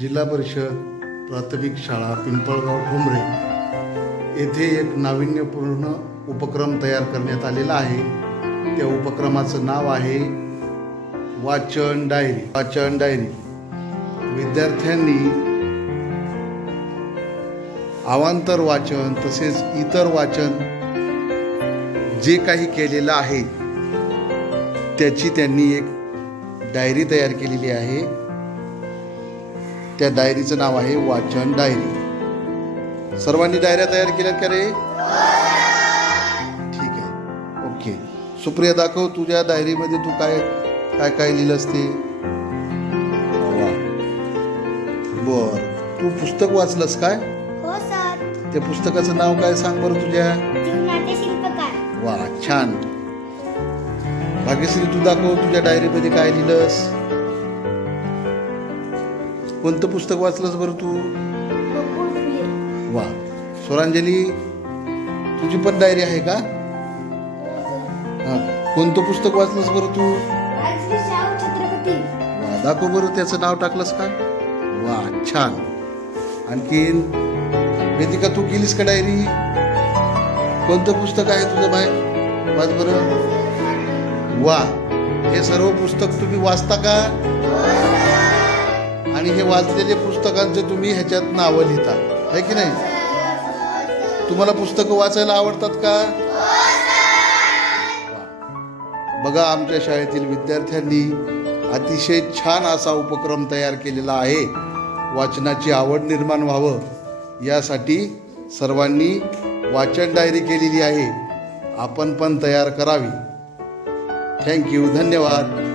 जिल्हा परिषद प्राथमिक शाळा पिंपळगाव ठोंबरे येथे एक नाविन्यपूर्ण उपक्रम तयार करण्यात आलेला आहे. त्या उपक्रमाचं नाव आहे वाचन डायरी. वाचन डायरी. विद्यार्थ्यांनी अवांतर वाचन तसेच इतर वाचन जे काही केलेलं आहे त्याची त्यांनी एक डायरी तयार केलेली आहे. त्या डायरीचं नाव आहे वाचन डायरी. सर्वांनी डायऱ्या तयार केल्यात का रे? ठीक आहे. ओके. सुप्रिया दाखव तुझ्या डायरीमध्ये तू काय काय काय लिहिलंस ते. वा. बर. तू पुस्तक वाचलंस काय? हो सर. त्या पुस्तकाचं नाव काय सांग बरं तुझ्या? वा छान. भाग्यश्री तू दाखव तुझ्या डायरीमध्ये काय लिहिलंस. कोणतं पुस्तक वाचलंस बरं तू? वा. स्वरांजली तुझी पण डायरी आहे का? हा. कोणतं पुस्तक वाचलंस बरं तू? वा दाखव बरं त्याचं नाव टाकलंस का? वा छान. आणखीन वेदिका तू केलीस का डायरी? कोणतं पुस्तक आहे तुझं बाय? वाच बरं. वा हे सर्व पुस्तक तुम्ही वाचता का? आणि हे वाचलेले पुस्तकांचे तुम्ही ह्याच्यात नावं लिहिता. आहे की नाही? तुम्हाला पुस्तकं वाचायला आवडतात का? बघा आमच्या शाळेतील विद्यार्थ्यांनी अतिशय छान असा उपक्रम तयार केलेला आहे. वाचनाची आवड निर्माण व्हावं. यासाठी सर्वांनी वाचन डायरी केलेली आहे. आपण पण तयार करावी. थँक्यू धन्यवाद.